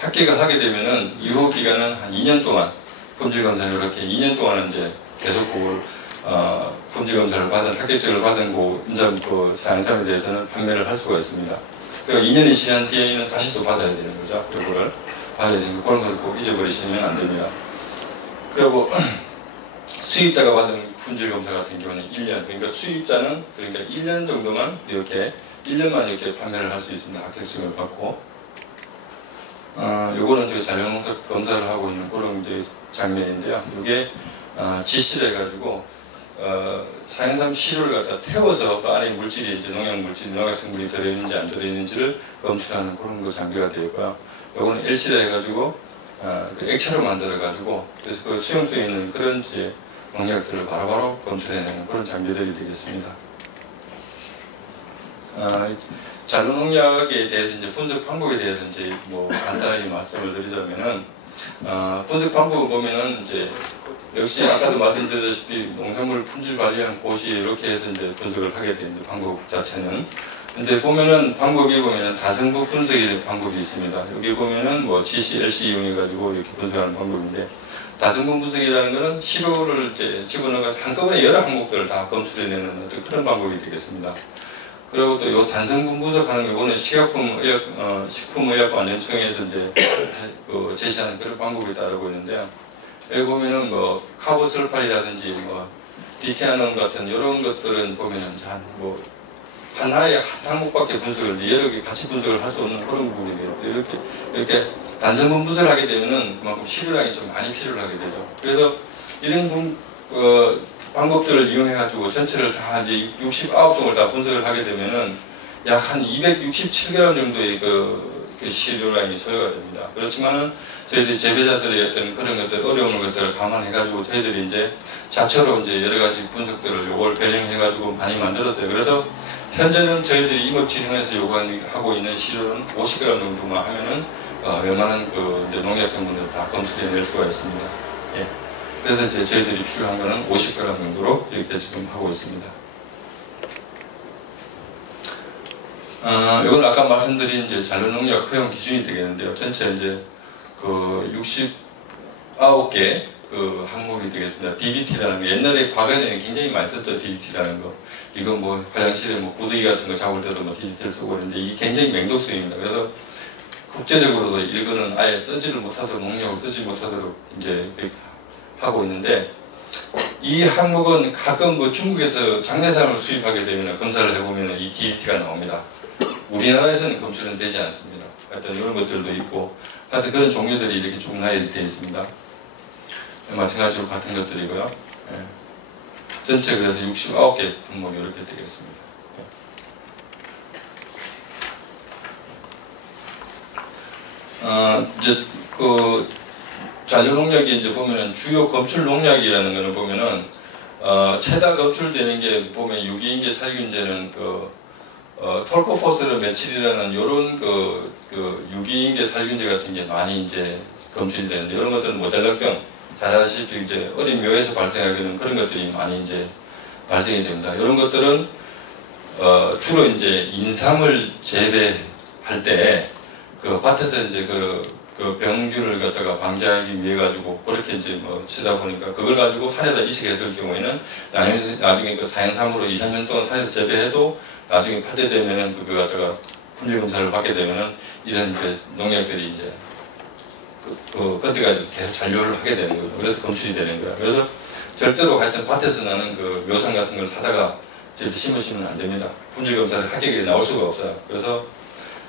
합격을 하게 되면은 이후 기간은 한 2년 동안 품질 검사를 이렇게 2년 동안 이제 계속 그걸 품질 검사를 받은 합격증을 받은 그 인접 그 사양삼에 대해서는 판매를 할 수가 있습니다. 그리고 2년이 지난 뒤에는 다시 또 받아야 되는 거죠. 이거를 받아야 되는 그런 걸 꼭 잊어버리시면 안 됩니다. 그리고 수입자가 받은 품질 검사 같은 경우는 1년, 그러니까 수입자는 그러니까 1년 정도만 이렇게 1년만 이렇게 판매를 할 수 있습니다. 합격증을 받고. 요거는 저희 잔류농사 검사를 하고 있는 그런 이제 장면인데요. 이게 지시를 해가지고 사연삼 시료를 갖다 태워서 그 안에 물질이 이제 농약 물질, 농약 성분이 들어있는지 안 들어있는지를 검출하는 그런 거 장비가 되고요. 요거는 LC를 해가지고 그 액체로 만들어가지고 그래서 그 수용성에 있는 그런 이제 농약들을 바로바로 검출해내는 그런 장비들이 되겠습니다. 잔류농약에 대해서 이제 분석 방법에 대해서 이제 뭐 간단하게 말씀을 드리자면은 분석 방법을 보면은 이제 역시 아까도 말씀드렸다시피 농산물 품질 관리한 고시 이렇게 해서 이제 분석을 하게 되는데 방법 자체는 근데 보면은 방법이 보면은 다성분 분석의 방법이 있습니다. 여기 보면은 뭐 GC, LC 이용해 가지고 이렇게 분석하는 방법인데, 다성분 분석이라는 것은 시료를 이제 집어넣어서 한꺼번에 여러 항목들을 다 검출해내는 어떤 그런 방법이 되겠습니다. 그리고 또 요 단성분 분석하는 경우는 식품의약관련청에서 이제 제시하는 그런 방법이 따르고 있는데요. 여기 보면은 뭐 카보설팔이라든지 뭐 디티아논 같은 이런 것들은 보면은 뭐 하나의 한 항목밖에 분석을 여러 개 같이 분석을 할 수 없는 그런 부분이에요. 이렇게 단성분 분석을 하게 되면은 그만큼 시료량이 좀 많이 필요를 하게 되죠. 그래서 이런 방법들을 이용해 가지고 전체를 다 이제 69종을 다 분석을 하게 되면은 약 한 267g 정도의 그 시료량이 소요가 됩니다. 그렇지만은 저희들이 재배자들의 어떤 그런 것들, 어려운 것들을 감안해 가지고 저희들이 이제 자체로 이제 여러 가지 분석들을 요걸 변형해 가지고 많이 만들었어요. 그래서 현재는 저희들이 임업진흥에서 요구하고 있는 시료는 50g 정도만 하면은 웬만한 그 이제 농약 성분을 다 검출해낼 수가 있습니다. 예. 그래서 이제 저희들이 필요한 거는 50g 정도로 이렇게 지금 하고 있습니다. 이건 아까 말씀드린 이제 잔류농약 허용 기준이 되겠는데요. 전체 이제 그 69개 그 항목이 되겠습니다. DDT라는 거, 옛날에 과거에는 굉장히 많이 썼죠. DDT라는 거. 이거 뭐 화장실에 뭐 구더기 같은 거 잡을 때도 뭐 DDT를 쓰고 있는데 이게 굉장히 맹독성입니다. 그래서 국제적으로도 이거는 아예 쓰지를 못하도록, 농약을 쓰지 못하도록 이제 하고 있는데, 이 항목은 가끔 그 중국에서 장내산을 수입하게 되면 검사를 해보면 이 DDT가 나옵니다. 우리나라에서는 검출은 되지 않습니다. 하여튼 이런 것들도 있고, 하여튼 그런 종류들이 이렇게 쭉 나열이 되어 있습니다. 마찬가지로 같은 것들이고요. 예. 전체 그래서 69개 품목이 이렇게 되겠습니다. 예. 이제 그 잔류농약이 이제 보면은 주요 검출 농약이라는 거는 보면은 최다 검출되는 게 보면 유기인계 살균제는 톨코포스르 메칠이라는 요런 유기인계 살균제 같은 게 많이 이제 검출이 되는데 이런 것들은 모잘락병 잘 아시다시피 이제 어린 묘에서 발생하는 그런 것들이 많이 이제 발생이 됩니다. 이런 것들은 주로 이제 인삼을 재배할 때 밭에서 이제 그 병균을 갖다가 방지하기 위해 가지고 그렇게 이제 뭐 치다 보니까 그걸 가지고 산에다 이식했을 경우에는 나중에 그 사행삼으로 2, 3년 동안 산에서 재배해도 나중에 팔 때 되면은 그거 갖다가 품질 검사를 받게 되면은 이런 이제 농약들이 이제 그때 가지고 계속 잔류를 하게 되는 거예요. 그래서 검출이 되는 거야. 그래서 절대로 하여튼 밭에서 나는 그 묘상 같은 걸 사다가 심으시면 안 됩니다. 품질 검사를 합격이 나올 수가 없어요. 그래서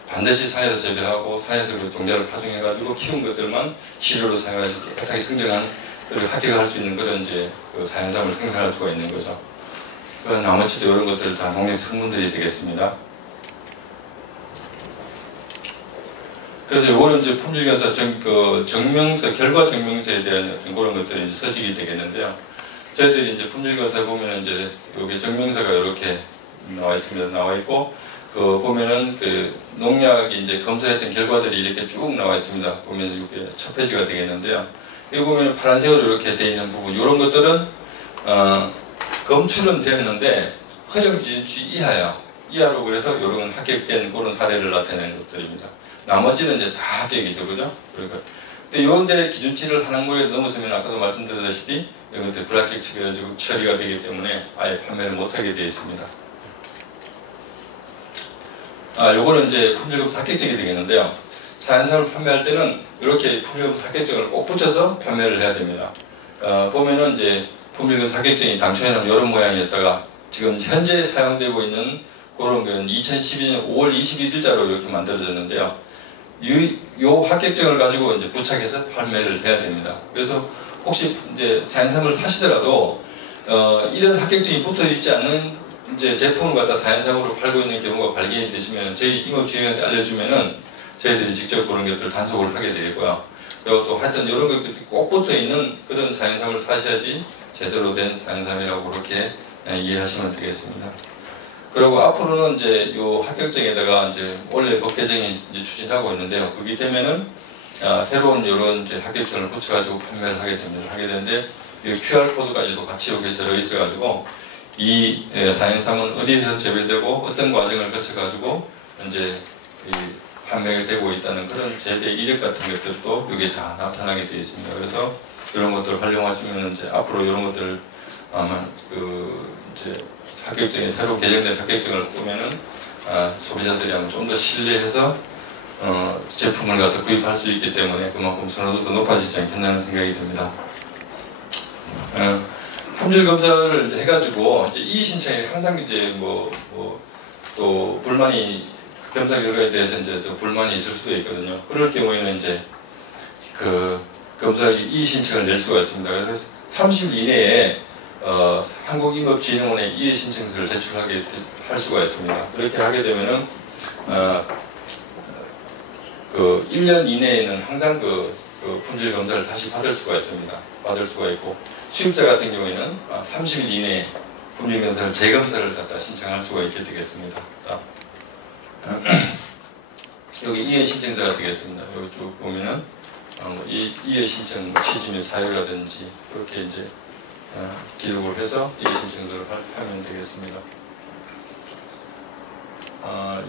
반드시 산에서 재배하고 산에서 그 종자를 파종해가지고 키운 것들만 시료로 사용해서 깨끗하게 성장한 그리고 합격할 수 있는 그런 이제 그 사행삼을 생산할 수가 있는 거죠. 그 나머지도 이런 것들 다 농약 성분들이 되겠습니다. 그래서 요거는 이제 품질검사 정명서, 결과 정명서에 대한 어떤 그런 것들이 이제 서식이 되겠는데요. 저희들이 이제 품질검사 보면은 이제 여기 정명서가 이렇게 나와 있습니다. 나와 있고 보면은 그 농약이 이제 검사했던 결과들이 이렇게 쭉 나와 있습니다. 보면 이게 첫 페이지가 되겠는데요. 여기 보면은 파란색으로 이렇게 되어 있는 부분, 이런 것들은 검출은 되었는데 허용 기준치 이하로 그래서 이런 합격된 그런 사례를 나타내는 것들입니다. 나머지는 이제 다 합격이죠, 그죠? 그러니까 근데 요런데 기준치를 한 항목에 넘어서면 아까도 말씀드렸다시피 이것들 불합격 처리가 되기 때문에 아예 판매를 못하게 되어 있습니다. 요거는 이제 품질검사 합격증이 되겠는데요. 사행삼을 판매할 때는 이렇게 품질검사 합격증을 꼭 붙여서 판매를 해야 됩니다. 보면은 이제 품질검사 합격증이 당초에는 이런 모양이었다가 지금 현재 사용되고 있는 그런 건 2012년 5월 21일자로 이렇게 만들어졌는데요. 요 합격증을 가지고 이제 부착해서 판매를 해야 됩니다. 그래서 혹시 이제 사행삼을 사시더라도 이런 합격증이 붙어 있지 않는 이제 제품을 갖다 사행삼으로 팔고 있는 경우가 발견이 되시면 저희 임업주의한테 알려주면은 저희들이 직접 그런 것들을 단속을 하게 되고요. 그리고 또 하여튼 이런 것들이 꼭 붙어 있는 그런 사행삼을 사셔야지 제대로 된 사행삼이라고 그렇게 이해하시면 되겠습니다. 그리고 앞으로는 이제 요 합격증에다가 이제 원래 법 개정이 이제 추진하고 있는데요. 그게 되면은 새로운 이런 이제 합격증을 붙여가지고 판매를 하게 되는데 이 QR 코드까지도 같이 여기 들어 있어가지고 이 사행삼은 어디에서 재배되고 어떤 과정을 거쳐가지고 이제 판매가 되고 있다는 그런 재배 이력 같은 것들도 여기에 다 나타나게 되어 있습니다. 그래서 이런 것들을 활용하시면 이제 앞으로 이런 것들 아마 이제 합격증이 새로 개정된 합격증을 보면은 소비자들이 아마 좀 더 신뢰해서 제품을 갖다 구입할 수 있기 때문에 그만큼 선호도도 높아지지 않겠나는 생각이 듭니다. 품질 검사를 이제 해가지고 이제 이의 신청이 항상 이제 또 불만이 검사 결과에 대해서 이제 또 불만이 있을 수도 있거든요. 그럴 경우에는 이제 그 검사 이의 신청을 낼 수가 있습니다. 그래서 30일 이내에 한국임업진흥원에 이의 신청서를 제출하게 할 수가 있습니다. 그렇게 하게 되면은 그 1년 이내에는 항상 그 품질 검사를 다시 받을 수가 있습니다. 받을 수가 있고 수입자 같은 경우에는 30일 이내에 품질 검사를 재검사를 갖다 신청할 수가 있게 되겠습니다. 여기 이의 신청서가 되겠습니다. 여기 쭉 보면은 이의 신청 취지 및 사유라든지 그렇게 이제 기록을 해서 이의 신청서를 하면 되겠습니다.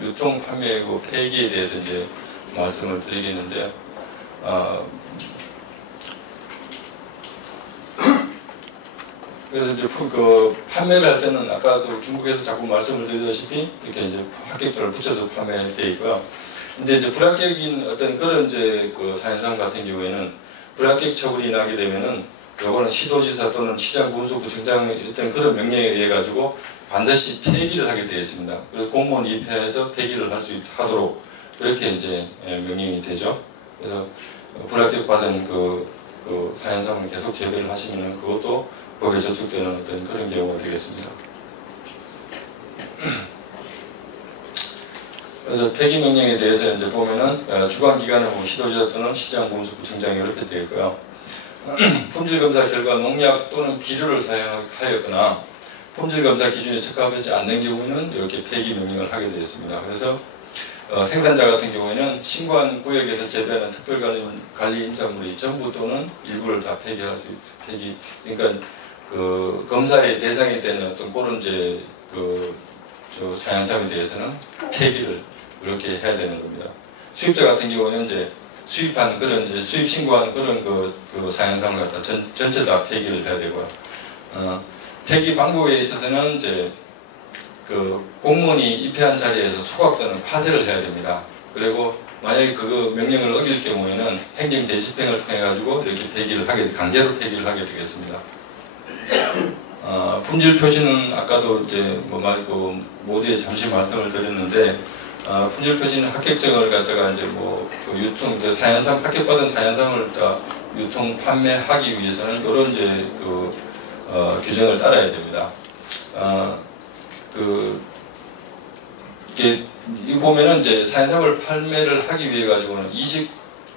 유통 판매고 폐기에 대해서 이제 말씀을 드리겠는데요. 그래서 이제 그 판매를 할 때는 아까도 중국에서 자꾸 말씀을 드리다시피 이렇게 이제 합격증을 붙여서 판매되어 있고요. 이제 불합격인 어떤 그런 이제 그 사행삼 같은 경우에는 불합격 처분이 나게 되면은 요거는 시도지사 또는 시장군수구청장의 어떤 그런 명령에 의해 가지고 반드시 폐기를 하게 되어 있습니다. 그래서 공무원 입회해서 폐기를 하도록 그렇게 이제 명령이 되죠. 그래서 불합격 받은 그 사행삼을 계속 재배를 하시면은 그것도 법에 저촉되는 어떤 그런 경우가 되겠습니다. 그래서 폐기 명령에 대해서 이제 보면은 주관기관은 시도지사 또는 시장군수구청장이 이렇게 되어 있고요. 품질 검사 결과 농약 또는 비료를 사용하였거나 품질 검사 기준에 적합하지 않는 경우에는 이렇게 폐기 명령을 하게 되어 있습니다. 그래서 생산자 같은 경우에는 신고한 구역에서 재배하는 특별관리 임산물이 전부 또는 일부를 다 폐기할 수 폐기. 그러니까 그 검사의 대상이 되는 어떤 그런 이제 저 사양삼에 대해서는 폐기를 그렇게 해야 되는 겁니다. 수입자 같은 경우는 이제 수입한 그런 이제 수입 신고한 그런 그 사양삼을 갖다 전체 다 폐기를 해야 되고요. 폐기 방법에 있어서는 이제 그 공무원이 입회한 자리에서 소각 또는 파쇄를 해야 됩니다. 그리고 만약에 그 명령을 어길 경우에는 행정 대집행을 통해 가지고 이렇게 폐기를 강제로 폐기를 하게 되겠습니다. 품질 표시는 아까도 이제 모두에 잠시 말씀을 드렸는데 품질 표시는 합격증을 갖다가 이제 그 유통 사연상 합격받은 사연상을 유통 판매하기 위해서는 이런 이제 규정을 따라야 됩니다. 이 보면은 이제 사연상을 판매를 하기 위해 가지고는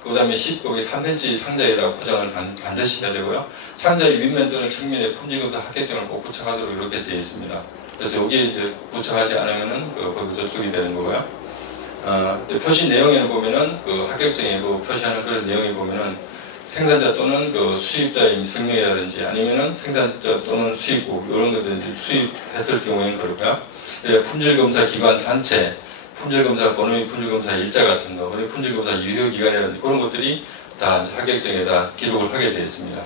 그다음에 10, 3cm 상자에다가 포장을 반드시 해야 되고요. 상자의 윗면 또는 측면에 품질검사 합격증을 꼭 부착하도록 이렇게 되어 있습니다. 그래서 여기에 이제 부착하지 않으면은 거기 저축이 되는 거고요. 표시 내용에는 보면은 합격증에 표시하는 그런 내용에 보면은 생산자 또는 수입자의 성명이라든지 아니면은 생산자 또는 수입국 이런 것들 이제 수입했을 경우에는 그렇고요. 품질검사 기관 단체, 품질검사 번호, 품질검사 일자 같은 거, 그리고 품질검사 유효기간이라든지 그런 것들이 다 합격증에다 기록을 하게 되어 있습니다.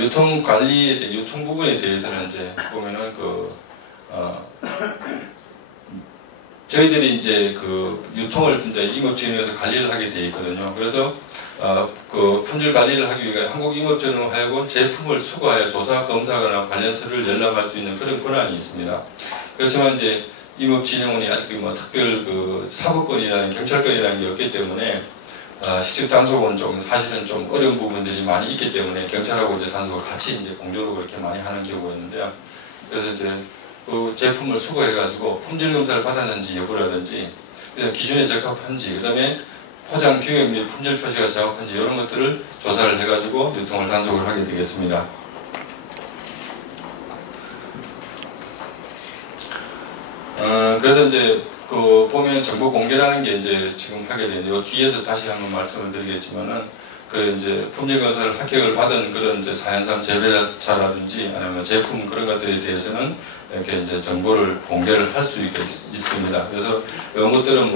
유통관리, 유통 부분에 대해서는 이제 보면은 저희들이 이제 유통을 이제 임업진흥에서 관리를 하게 되어 있거든요. 그래서 품질 관리를 하기 위해 한국임업진흥하고 제품을 수거하여 조사 검사하거나 관련 서류를 열람할 수 있는 그런 권한이 있습니다. 그렇지만 이제 임업진흥원이 아직 특별 사법권이라는 경찰권이라는 게 없기 때문에 실직 단속은 사실은 좀 어려운 부분들이 많이 있기 때문에 경찰하고 이제 단속을 같이 이제 공조로 그렇게 많이 하는 경우가 있는데요. 그래서 이제 그 제품을 수거해가지고 품질 검사를 받았는지 여부라든지 기준에 적합한지 그다음에 포장 규격 및 품질 표시가 정확한지 이런 것들을 조사를 해가지고 유통을 단속을 하게 되겠습니다. 그래서 이제 보면 정보 공개라는 게 이제 지금 하게 되는데 요 뒤에서 다시 한번 말씀을 드리겠지만은 이제 품질 검사를 합격을 받은 그런 이제 사연상 재배자라든지 아니면 제품 그런 것들에 대해서는 이렇게 이제 정보를 공개를 할 수 있습니다. 그래서 이런 것들은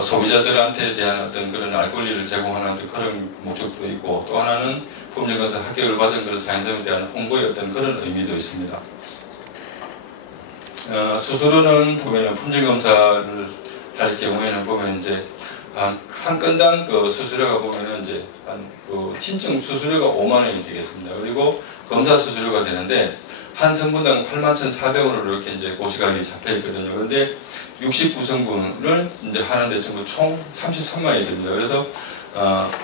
소비자들한테 대한 어떤 그런 알 권리를 제공하는 어떤 그런 목적도 있고 또 하나는 품질 검사 합격을 받은 그런 사연상에 대한 홍보의 어떤 그런 의미도 있습니다. 수수료는 보면은 품질 검사를 할 경우에는 보면 이제 한 건당 수수료가 보면은 이제 신청 수수료가 5만 원이 되겠습니다. 그리고 검사 수수료가 되는데 한 성분당 81,400원으로 이렇게 이제 고시가격이 잡혀 있거든요. 그런데 69성분을 이제 하는데 전부 총 33만 원이 됩니다. 그래서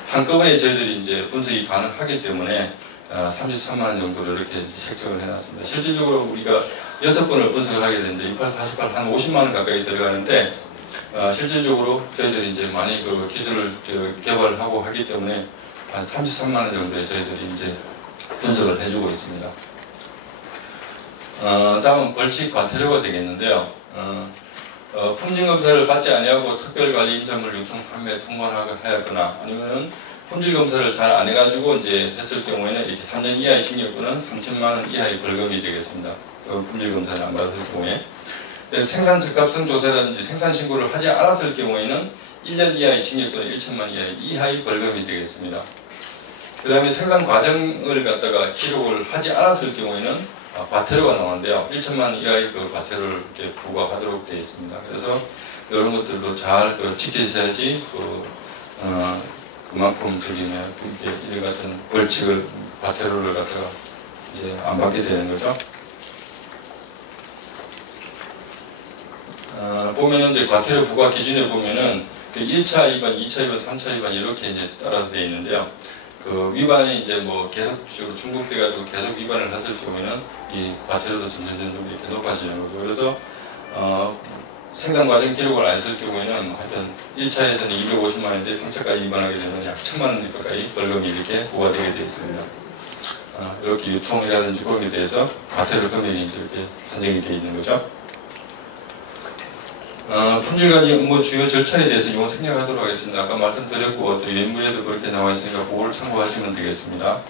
한꺼번에 저희들이 이제 분석이 가능하기 때문에 33만 원 정도로 이렇게 책정을 해놨습니다. 실질적으로 우리가 6번을 분석을 하게 되는데 28, 48, 한 50만 원 가까이 들어가는데 실질적으로 저희들이 이제 많이 기술을 개발하고 하기 때문에 한 33만 원 정도에 저희들이 이제 분석을 해주고 있습니다. 다음은 벌칙 과태료가 되겠는데요. 품질 검사를 받지 아니하고 특별관리 임산물 유통 판매 통보하였거나 아니면은 품질 검사를 잘 안 해가지고 이제 했을 경우에는 이렇게 3년 이하의 징역 또는 3천만 원 이하의 벌금이 되겠습니다. 품질 검사를 안 받았을 경우에. 생산 적합성 조사라든지 생산 신고를 하지 않았을 경우에는 1년 이하의 징역 또는 1천만 원 이하의 벌금이 되겠습니다. 그 다음에 생산 과정을 갖다가 기록을 하지 않았을 경우에는 과태료가 나오는데요. 1천만 원 이하의 과태료를 이렇게 부과하도록 되어 있습니다. 그래서 이런 것들도 잘 지키셔야지 그만큼 이제 이런 같은 벌칙을 과태료를 갖다가 이제 안 받게 되는 거죠. 보면은 이제 과태료 부과 기준에 보면은 1차 위반, 2차 위반, 3차 위반 이렇게 이제 따라서 되어 있는데요. 위반이 이제 계속적으로 중복돼가지고 계속 위반을 했을 경우에는 이 과태료도 점점 이렇게 높아지는 거고 그래서 생산 과정 기록을 안 쓸 경우에는 하여튼 1차에서는 250만 원인데 3차까지 위반하게 되면 약 1000만 원 가까이 벌금이 이렇게 부과되게 되어 있습니다. 이렇게 유통이라든지 그런 게 대해서 과태료 금액이 이제 이렇게 산정이 되어 있는 거죠. 품질관리 업무 주요 절차에 대해서 이건 생략하도록 하겠습니다. 아까 말씀드렸고 또 유인물에도 그렇게 나와 있으니까 그걸 참고하시면 되겠습니다.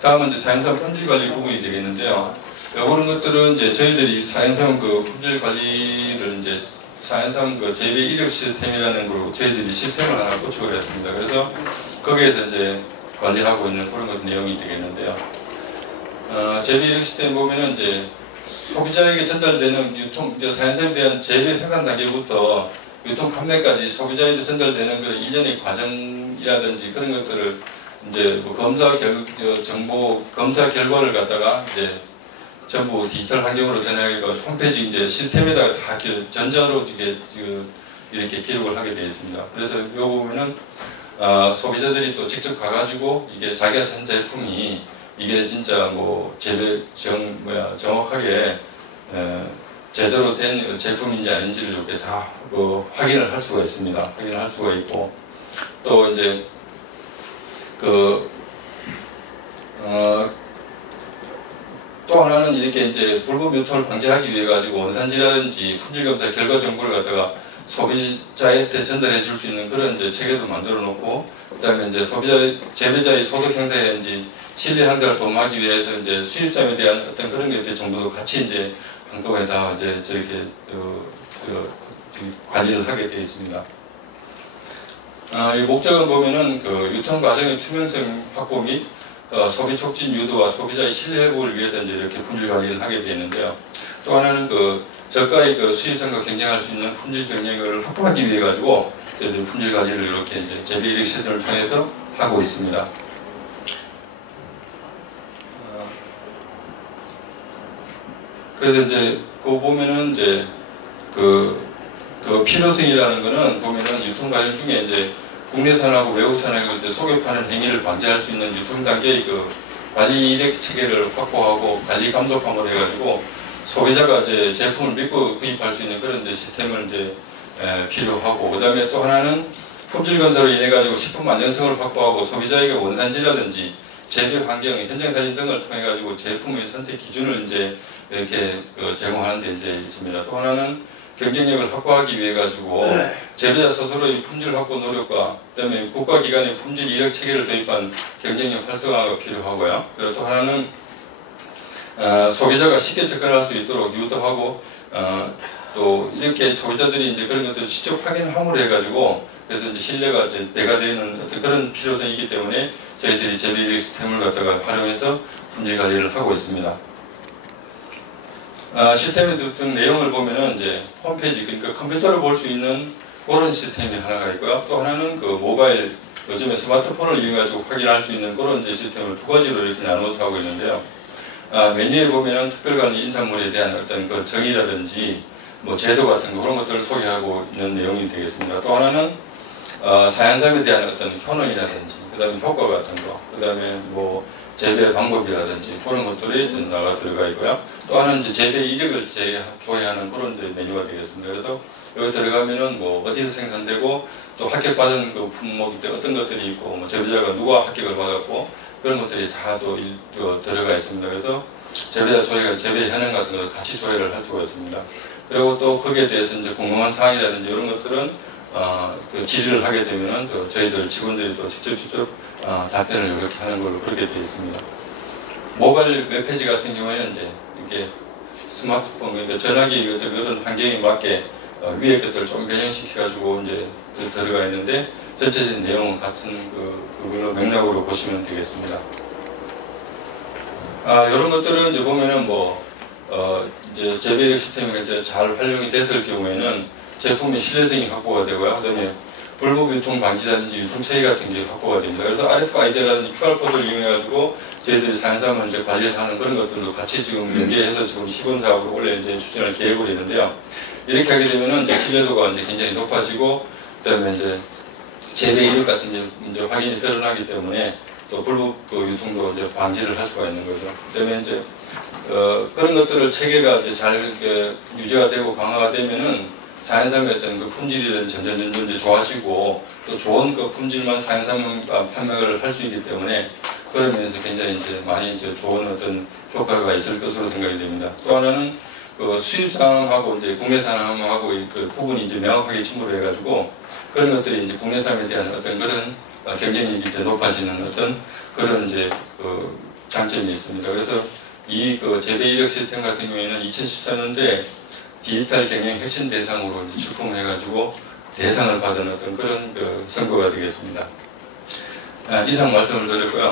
다음은 이제 사행성 품질관리 부분이 되겠는데요. 이런 것들은 이제 저희들이 사행성 그 품질관리를 이제 사행성 그 재배 이력 시스템이라는 걸로 저희들이 시스템을 하나 구축을 했습니다. 그래서 거기에서 이제 관리하고 있는 그런 것 내용이 되겠는데요. 재배 이력 시스템 보면은 이제 소비자에게 전달되는 유통, 사행성에 대한 재배 생산 단계부터 유통 판매까지 소비자에게 전달되는 그런 일련의 과정이라든지 그런 것들을 이제 뭐 정보 검사 결과를 갖다가 이제 전부 디지털 환경으로 전환하고 홈페이지 이제 시스템에다가 다 전자로 이렇게 기록을 하게 되어 있습니다. 그래서 이거 보면은 소비자들이 또 직접 가가지고 이게 자기가 산 제품이 이게 진짜 뭐 정확하게 제대로 된 제품인지 아닌지를 이렇게 다 확인을 할 수가 있습니다. 확인을 할 수가 있고 또 이제 또 하나는 이렇게 이제 불법 유통을 방지하기 위해 가지고 원산지라든지 품질 검사 결과 정보를 갖다가 소비자한테 전달해 줄 수 있는 그런 이제 체계도 만들어 놓고 그다음에 이제 재배자의 소득 형성이라든지 신뢰 향상을 도모하기 위해서 이제 수입산에 대한 어떤 그런 것에 대한 정보도 같이 이제 한꺼번에 다 이제 저렇게 관리를 하게 되어 있습니다. 이 목적은 보면은 그 유통 과정의 투명성 확보 및 소비 촉진 유도와 소비자의 신뢰 회복을 위해서 이제 이렇게 품질 관리를 하게 되는데요. 또 하나는 그 저가의 그 수입산과 경쟁할 수 있는 품질 경쟁을 확보하기 위해 가지고 저희들이 품질 관리를 이렇게 이제 재배 이력 시스템을 통해서 하고 있습니다. 그래서 이제 그거 보면은 이제 그 필요성이라는 거는 보면은 유통 과정 중에 이제 국내산하고 외국산하고 이제 속여파는 행위를 방지할 수 있는 유통 단계의 그 관리 이력 체계를 확보하고 관리 감독함을 해가지고 소비자가 이제 제품을 믿고 구입할 수 있는 그런 이제 시스템을 이제 필요하고 그다음에 또 하나는 품질 건설로 인해 가지고 식품 안전성을 확보하고 소비자에게 원산지라든지 재배 환경, 현장 사진 등을 통해 가지고 제품의 선택 기준을 이제 이렇게 제공하는 데 이제 있습니다. 또 하나는 경쟁력을 확보하기 위해 가지고 재배자 스스로의 품질 확보 노력과 그다음에 국가기관의 품질 이력 체계를 도입한 경쟁력 활성화가 필요하고요. 그리고 또 하나는 소비자가 쉽게 접근할 수 있도록 유도하고 또 이렇게 소비자들이 이제 그런 것들을 직접 확인함으로 해가지고 그래서 이제 신뢰가 이제 배가 되는 어떤 그런 필요성이기 때문에 저희들이 재배 이력 시스템을 갖다가 활용해서 품질 관리를 하고 있습니다. 시스템의 어떤 내용을 보면은 이제 홈페이지 그러니까 컴퓨터로 볼 수 있는 그런 시스템이 하나가 있고요. 또 하나는 그 모바일 요즘에 스마트폰을 이용해 가지고 확인할 수 있는 그런 이제 시스템을 두 가지로 이렇게 나눠서 하고 있는데요. 메뉴에 보면은 특별관리 인산물에 대한 어떤 그 정의라든지 뭐 제도 같은 거 그런 것들을 소개하고 있는 내용이 되겠습니다. 또 하나는 사양삼에 대한 어떤 효능이라든지 그다음에 효과 같은 거 그다음에 뭐 재배 방법이라든지 그런 것들이 나가 들어가 있고요. 또 하나는 이제 재배 이력을 조회하는 그런 이제 메뉴가 되겠습니다. 그래서 여기 들어가면은 뭐 어디서 생산되고 또 합격받은 그 품목이 어떤 것들이 있고 뭐 재배자가 누가 합격을 받았고 그런 것들이 다 또 들어가 있습니다. 그래서 재배자 조회가 재배 현황 같은 걸 같이 조회를 할 수가 있습니다. 그리고 또 거기에 대해서 이제 궁금한 사항이라든지 이런 것들은 그 질의를 하게 되면은 또 저희들 직원들이 또 직접 답변을 이렇게 하는 걸로 그렇게 되어 있습니다. 모바일 웹페이지 같은 경우에는 이제 이렇게 스마트폰 그러니까 전화기 이런 환경에 맞게 위에 것들을 좀 변형시켜가지고 이제 들어가 있는데 전체적인 내용은 같은 그걸로 맥락으로 보시면 되겠습니다. 이런 것들은 이제 보면은 이제 재배 시스템이 이제 잘 활용이 됐을 경우에는 제품의 신뢰성이 확보가 되고요. 그다음에 불법 유통 방지라든지 유통 체계 같은 게 확보가 됩니다. 그래서 RFID라든지 QR코드를 이용해가지고 저희들이 사양삼을 이제 관리를 하는 그런 것들도 같이 지금 연계해서 지금 시범 사업으로 원래 이제 추진을 계획으로 있는데요. 이렇게 하게 되면은 이제 신뢰도가 이제 굉장히 높아지고 그다음에 이제 재배 이력 같은 게 이제 확인이 드러나기 때문에 또 불법 유통도 이제 방지를 할 수가 있는 거죠. 그다음에 이제 그런 것들을 체계가 이제 잘 유지가 되고 강화가 되면은 자연산의 어떤 그 품질이 점점 이제 좋아지고 또 좋은 그 품질만 자연산 판매를 할 수 있기 때문에 그런 면에서 굉장히 이제 많이 이제 좋은 어떤 효과가 있을 것으로 생각이 됩니다. 또 하나는 그 수입 상황하고 이제 국내 상황하고 그 부분이 이제 명확하게 침몰을 해가지고 그런 것들이 이제 국내산에 대한 어떤 그런 경쟁력이 이제 높아지는 어떤 그런 이제 그 장점이 있습니다. 그래서 이 그 재배 이력 시스템 같은 경우에는 2014년도에 디지털 경영 혁신 대상으로 이제 출품을 해가지고 대상을 받은 어떤 그런 그 성과가 되겠습니다. 이상 말씀을 드렸고요.